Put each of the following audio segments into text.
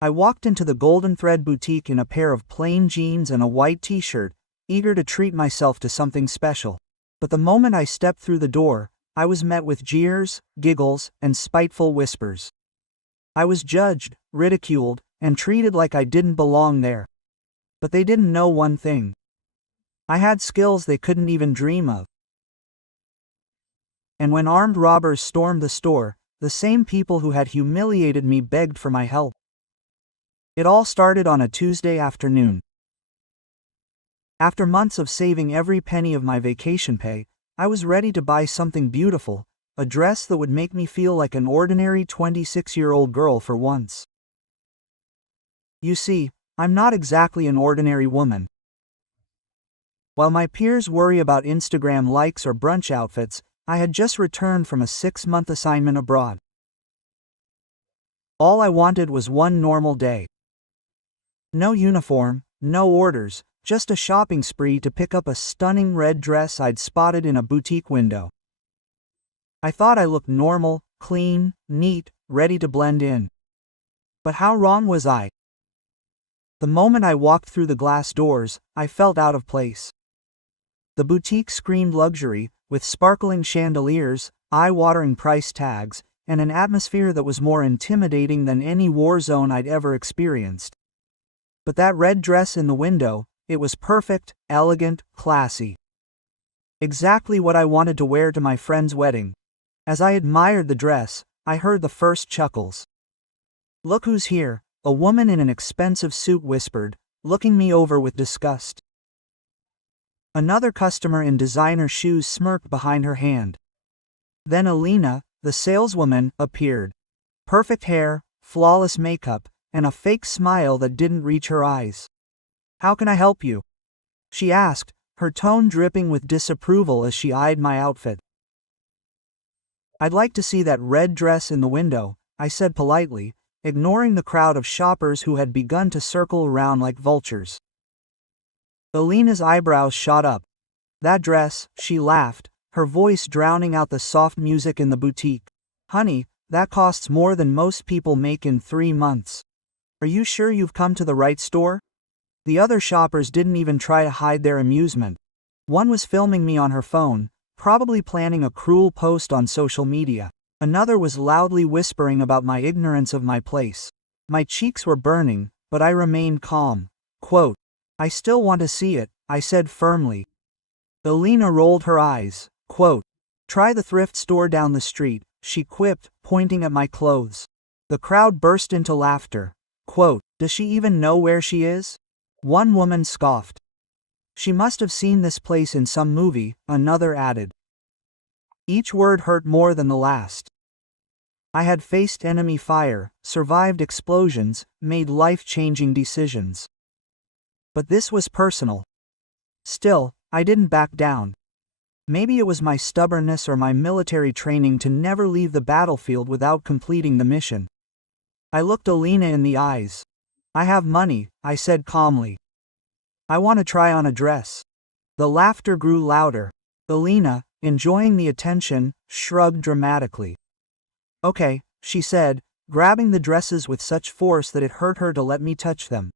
I walked into the Golden Thread boutique in a pair of plain jeans and a white t-shirt, eager to treat myself to something special. But the moment I stepped through the door, I was met with jeers, giggles, and spiteful whispers. I was judged, ridiculed, and treated like I didn't belong there. But they didn't know one thing. I had skills they couldn't even dream of. And when armed robbers stormed the store, the same people who had humiliated me begged for my help. It all started on a Tuesday afternoon. After months of saving every penny of my vacation pay, I was ready to buy something beautiful, a dress that would make me feel like an ordinary 26-year-old girl for once. You see, I'm not exactly an ordinary woman. While my peers worry about Instagram likes or brunch outfits, I had just returned from a 6-month assignment abroad. All I wanted was one normal day. No uniform, no orders, just a shopping spree to pick up a stunning red dress I'd spotted in a boutique window. I thought I looked normal, clean, neat, ready to blend in. But how wrong was I? The moment I walked through the glass doors, I felt out of place. The boutique screamed luxury, with sparkling chandeliers, eye-watering price tags, and an atmosphere that was more intimidating than any war zone I'd ever experienced. But that red dress in the window, it was perfect, elegant, classy. Exactly what I wanted to wear to my friend's wedding. As I admired the dress, I heard the first chuckles. "Look who's here," a woman in an expensive suit whispered, looking me over with disgust. Another customer in designer shoes smirked behind her hand. Then Alina, the saleswoman, appeared. Perfect hair, flawless makeup, and a fake smile that didn't reach her eyes. "How can I help you?" she asked, her tone dripping with disapproval as she eyed my outfit. "I'd like to see that red dress in the window," I said politely, ignoring the crowd of shoppers who had begun to circle around like vultures. Alina's eyebrows shot up. "That dress," she laughed, her voice drowning out the soft music in the boutique. "Honey, that costs more than most people make in 3 months. Are you sure you've come to the right store?" The other shoppers didn't even try to hide their amusement. One was filming me on her phone, probably planning a cruel post on social media. Another was loudly whispering about my ignorance of my place. My cheeks were burning, but I remained calm. Quote, "I still want to see it," I said firmly. Alina rolled her eyes. Quote, "Try the thrift store down the street," she quipped, pointing at my clothes. The crowd burst into laughter. Quote, "Does she even know where she is?" One woman scoffed. "She must have seen this place in some movie," another added. Each word hurt more than the last. I had faced enemy fire, survived explosions, made life-changing decisions. But this was personal. Still, I didn't back down. Maybe it was my stubbornness or my military training to never leave the battlefield without completing the mission. I looked Alina in the eyes. "I have money," I said calmly. "I want to try on a dress." The laughter grew louder. Alina, enjoying the attention, shrugged dramatically. "Okay," she said, grabbing the dresses with such force that it hurt her to let me touch them.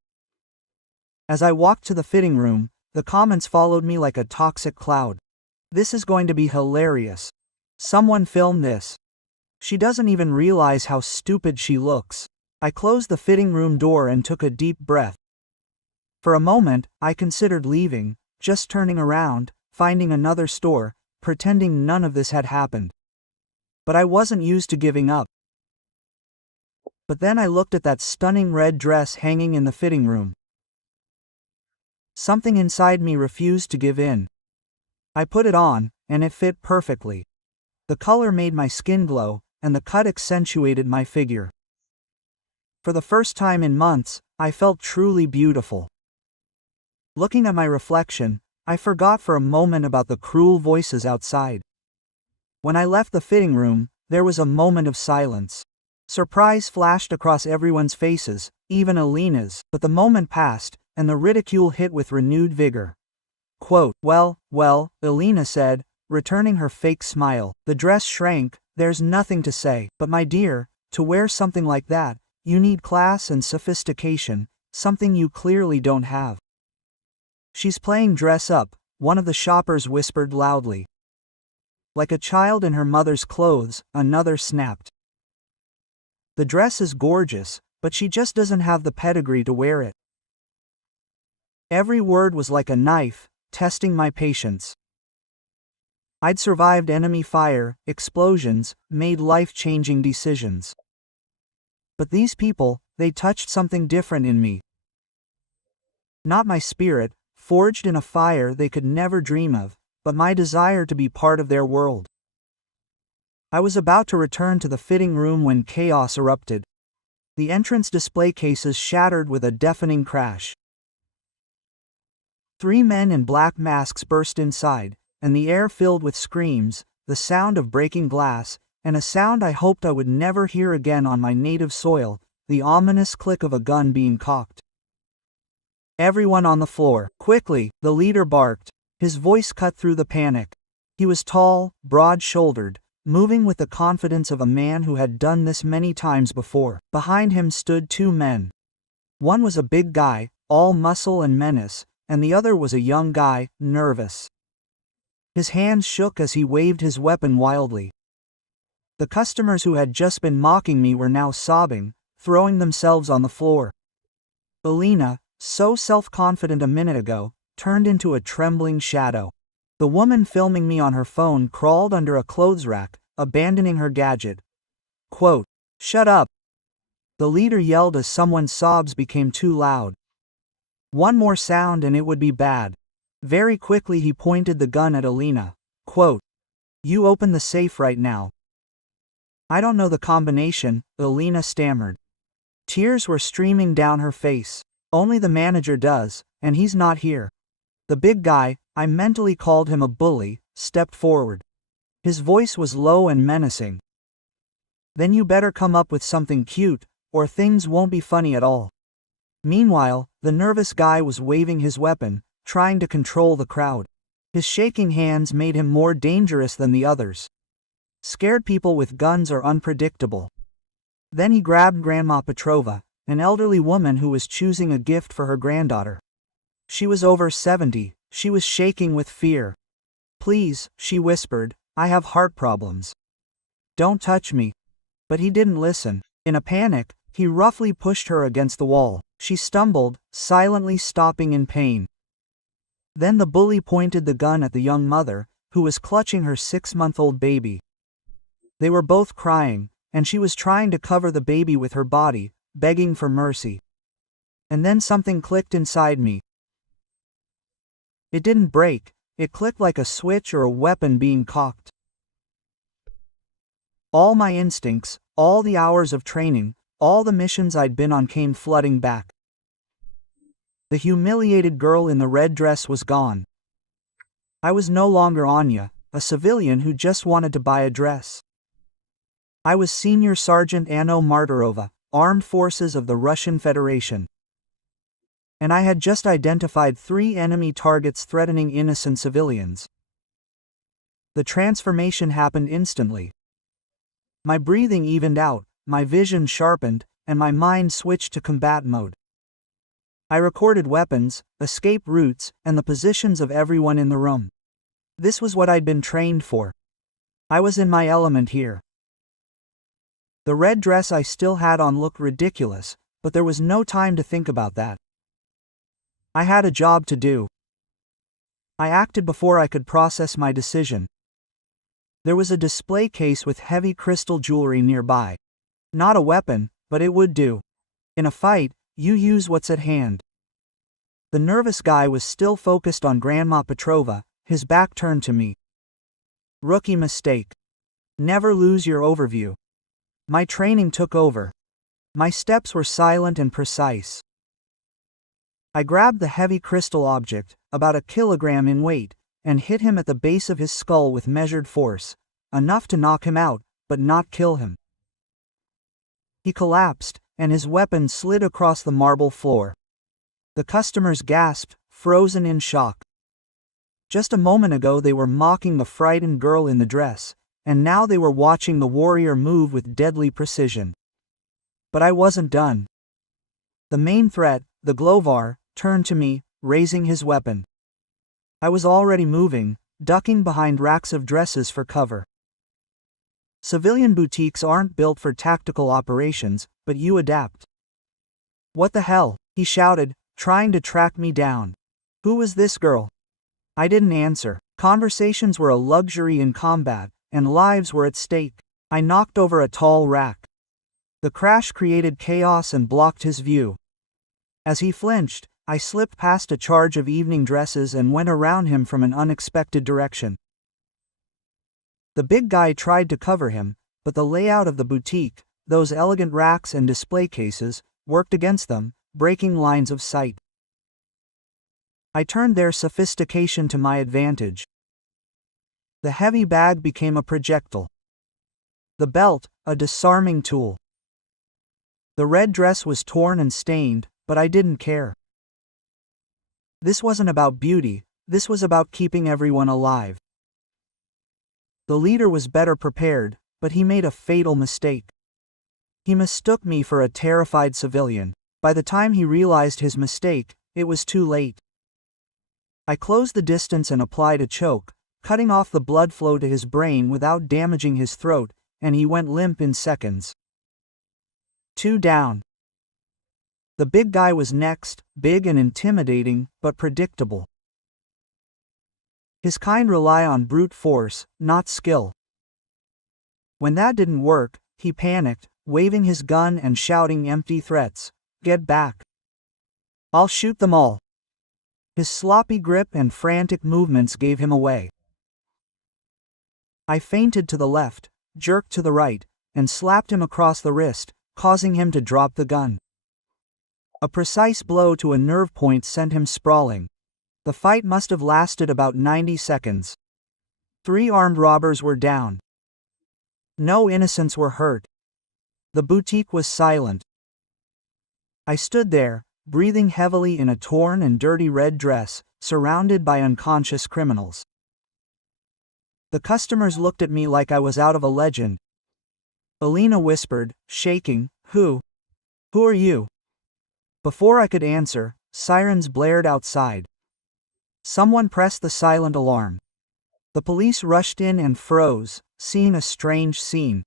As I walked to the fitting room, the comments followed me like a toxic cloud. "This is going to be hilarious. Someone film this. She doesn't even realize how stupid she looks." I closed the fitting room door and took a deep breath. For a moment, I considered leaving, just turning around, finding another store, pretending none of this had happened. But I wasn't used to giving up. But then I looked at that stunning red dress hanging in the fitting room. Something inside me refused to give in. I put it on, and it fit perfectly. The color made my skin glow, and the cut accentuated my figure. For the first time in months, I felt truly beautiful. Looking at my reflection, I forgot for a moment about the cruel voices outside. When I left the fitting room, there was a moment of silence. Surprise flashed across everyone's faces, even Alina's, but the moment passed, and the ridicule hit with renewed vigor. Quote, well, Alina said, returning her fake smile. "The dress shrank, there's nothing to say, but my dear, to wear something like that, You need class and sophistication, something you clearly don't have. She's playing dress up, one of the shoppers whispered loudly. Like a child in her mother's clothes, another snapped. The dress is gorgeous, but she just doesn't have the pedigree to wear it. Every word was like a knife, testing my patience. I'd survived enemy fire, explosions, made life-changing decisions. But these people, they touched something different in me. Not my spirit, forged in a fire they could never dream of, but my desire to be part of their world. I was about to return to the fitting room when chaos erupted. The entrance display cases shattered with a deafening crash. 3 men in black masks burst inside, and the air filled with screams, the sound of breaking glass, and a sound I hoped I would never hear again on my native soil, the ominous click of a gun being cocked. Everyone on the floor, quickly, the leader barked. His voice cut through the panic. He was tall, broad-shouldered, moving with the confidence of a man who had done this many times before. Behind him stood 2 men. One was a big guy, all muscle and menace, and the other was a young guy, nervous. His hands shook as he waved his weapon wildly. The customers who had just been mocking me were now sobbing, throwing themselves on the floor. Alina, so self-confident a minute ago, turned into a trembling shadow. The woman filming me on her phone crawled under a clothes rack, abandoning her gadget. Quote, "Shut up!" The leader yelled as someone's sobs became too loud. One more sound and it would be bad. Very quickly he pointed the gun at Alina. Quote, "You open the safe right now." "I don't know the combination," Alina stammered. Tears were streaming down her face. "Only the manager does, and he's not here." The big guy, I mentally called him a bully, stepped forward. His voice was low and menacing. "Then you better come up with something cute, or things won't be funny at all." Meanwhile, the nervous guy was waving his weapon, trying to control the crowd. His shaking hands made him more dangerous than the others. Scared people with guns are unpredictable. Then he grabbed Grandma Petrova, an elderly woman who was choosing a gift for her granddaughter. She was over 70, she was shaking with fear. "Please," she whispered, "I have heart problems. Don't touch me." But he didn't listen. In a panic, he roughly pushed her against the wall. She stumbled, silently stopping in pain. Then the bully pointed the gun at the young mother, who was clutching her 6-month-old baby. They were both crying, and she was trying to cover the baby with her body, begging for mercy. And then something clicked inside me. It didn't break, it clicked like a switch or a weapon being cocked. All my instincts, all the hours of training, all the missions I'd been on came flooding back. The humiliated girl in the red dress was gone. I was no longer Anya, a civilian who just wanted to buy a dress. I was Senior Sergeant Anno Martyrova, Armed Forces of the Russian Federation. And I had just identified 3 enemy targets threatening innocent civilians. The transformation happened instantly. My breathing evened out, my vision sharpened, and my mind switched to combat mode. I recorded weapons, escape routes, and the positions of everyone in the room. This was what I'd been trained for. I was in my element here. The red dress I still had on looked ridiculous, but there was no time to think about that. I had a job to do. I acted before I could process my decision. There was a display case with heavy crystal jewelry nearby. Not a weapon, but it would do. In a fight, you use what's at hand. The nervous guy was still focused on Grandma Petrova, his back turned to me. Rookie mistake. Never lose your overview. My training took over. My steps were silent and precise. I grabbed the heavy crystal object, about a kilogram in weight, and hit him at the base of his skull with measured force, enough to knock him out, but not kill him. He collapsed, and his weapon slid across the marble floor. The customers gasped, frozen in shock. Just a moment ago they were mocking the frightened girl in the dress, and now they were watching the warrior move with deadly precision. But I wasn't done. The main threat, the Glovar, turned to me, raising his weapon. I was already moving, ducking behind racks of dresses for cover. Civilian boutiques aren't built for tactical operations, but you adapt. What the hell? He shouted, trying to track me down. Who was this girl? I didn't answer. Conversations were a luxury in combat, and lives were at stake. I knocked over a tall rack. The crash created chaos and blocked his view. As he flinched, I slipped past a charge of evening dresses and went around him from an unexpected direction. The big guy tried to cover him, but the layout of the boutique, those elegant racks and display cases, worked against them, breaking lines of sight. I turned their sophistication to my advantage. The heavy bag became a projectile. The belt, a disarming tool. The red dress was torn and stained, but I didn't care. This wasn't about beauty, this was about keeping everyone alive. The leader was better prepared, but he made a fatal mistake. He mistook me for a terrified civilian. By the time he realized his mistake, it was too late. I closed the distance and applied a choke, cutting off the blood flow to his brain without damaging his throat, and he went limp in seconds. 2 down. The big guy was next, big and intimidating, but predictable. His kind rely on brute force, not skill. When that didn't work, he panicked, waving his gun and shouting empty threats. Get back. I'll shoot them all. His sloppy grip and frantic movements gave him away. I feinted to the left, jerked to the right, and slapped him across the wrist, causing him to drop the gun. A precise blow to a nerve point sent him sprawling. The fight must have lasted about 90 seconds. 3 armed robbers were down. No innocents were hurt. The boutique was silent. I stood there, breathing heavily in a torn and dirty red dress, surrounded by unconscious criminals. The customers looked at me like I was out of a legend. Alina whispered, shaking, Who are you? Before I could answer, sirens blared outside. Someone pressed the silent alarm. The police rushed in and froze, seeing a strange scene.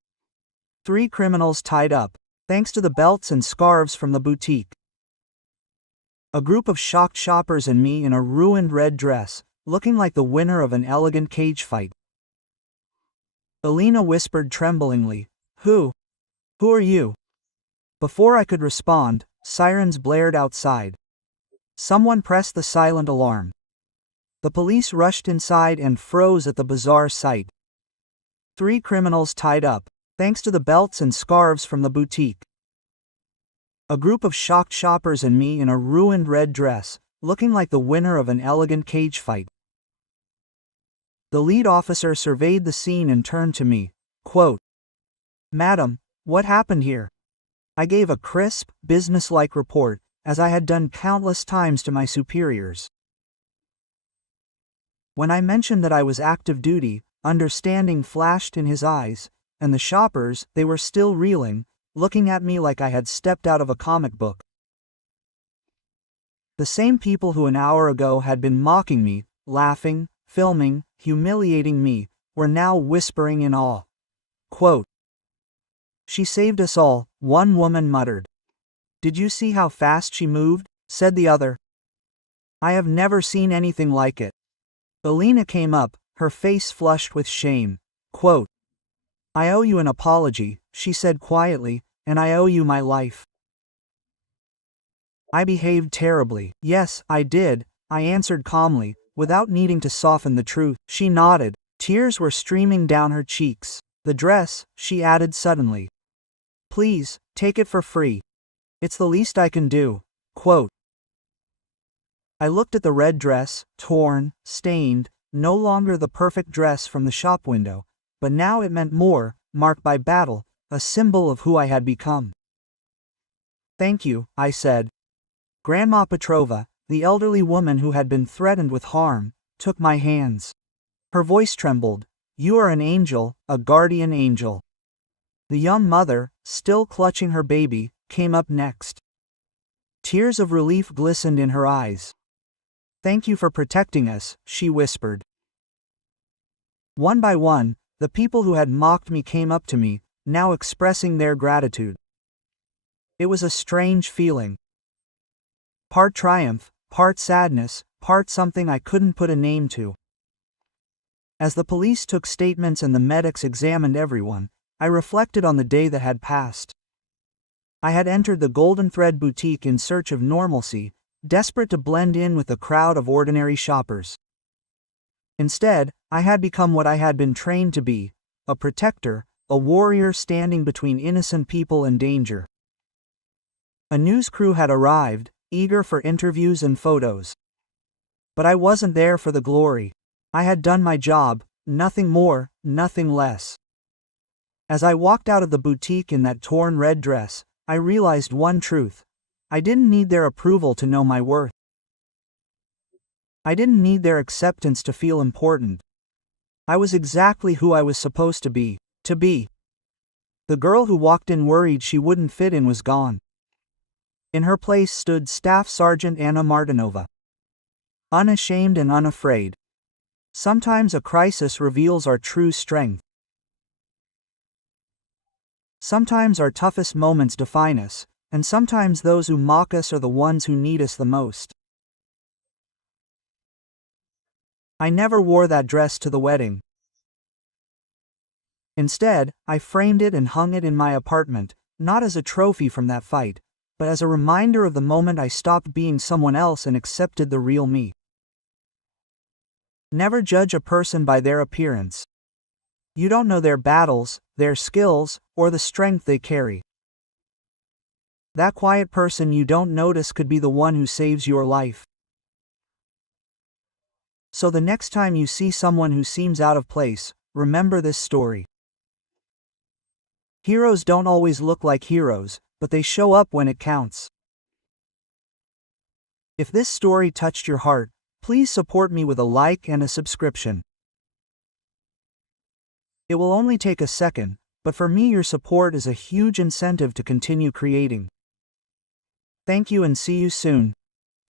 3 criminals tied up, thanks to the belts and scarves from the boutique. A group of shocked shoppers and me in a ruined red dress, looking like the winner of an elegant cage fight. Alina whispered tremblingly, Who are you? Before I could respond, sirens blared outside. Someone pressed the silent alarm. The police rushed inside and froze at the bizarre sight. 3 criminals tied up, thanks to the belts and scarves from the boutique. A group of shocked shoppers and me in a ruined red dress, looking like the winner of an elegant cage fight. The lead officer surveyed the scene and turned to me, quote, Madam, what happened here? I gave a crisp, businesslike report, as I had done countless times to my superiors. When I mentioned that I was active duty, understanding flashed in his eyes, and the shoppers, they were still reeling, looking at me like I had stepped out of a comic book. The same people who an hour ago had been mocking me, laughing, filming, humiliating me, were now whispering in awe. Quote, She saved us all, one woman muttered. Did you see how fast she moved? Said the other. I have never seen anything like it. Alina came up, her face flushed with shame. Quote, I owe you an apology, she said quietly, and I owe you my life. I behaved terribly. Yes, I did, I answered calmly, without needing to soften the truth. She nodded. Tears were streaming down her cheeks. The dress, she added suddenly. Please, take it for free. It's the least I can do. Quote. I looked at the red dress, torn, stained, no longer the perfect dress from the shop window, but now it meant more, marked by battle, a symbol of who I had become. Thank you, I said. Grandma Petrova, the elderly woman who had been threatened with harm, took my hands. Her voice trembled. You are an angel, a guardian angel. The young mother, still clutching her baby, came up next. Tears of relief glistened in her eyes. "Thank you for protecting us," she whispered. One by one, the people who had mocked me came up to me, now expressing their gratitude. It was a strange feeling. Part triumph, part sadness, part something I couldn't put a name to. As the police took statements and the medics examined everyone, I reflected on the day that had passed. I had entered the Golden Thread boutique in search of normalcy, desperate to blend in with the crowd of ordinary shoppers. Instead, I had become what I had been trained to be, a protector, a warrior standing between innocent people and danger. A news crew had arrived, eager for interviews and photos. But I wasn't there for the glory. I had done my job, nothing more, nothing less. As I walked out of the boutique in that torn red dress, I realized one truth. I didn't need their approval to know my worth. I didn't need their acceptance to feel important. I was exactly who I was supposed to be. The girl who walked in worried she wouldn't fit in was gone. In her place stood Staff Sergeant Anna Martinova. Unashamed and unafraid. Sometimes a crisis reveals our true strength. Sometimes our toughest moments define us, and sometimes those who mock us are the ones who need us the most. I never wore that dress to the wedding. Instead, I framed it and hung it in my apartment, not as a trophy from that fight, but as a reminder of the moment I stopped being someone else and accepted the real me. Never judge a person by their appearance. You don't know their battles, their skills, or the strength they carry. That quiet person you don't notice could be the one who saves your life. So the next time you see someone who seems out of place, remember this story. Heroes don't always look like heroes, but they show up when it counts. If this story touched your heart, please support me with a like and a subscription. It will only take a second, but for me your support is a huge incentive to continue creating. Thank you and see you soon.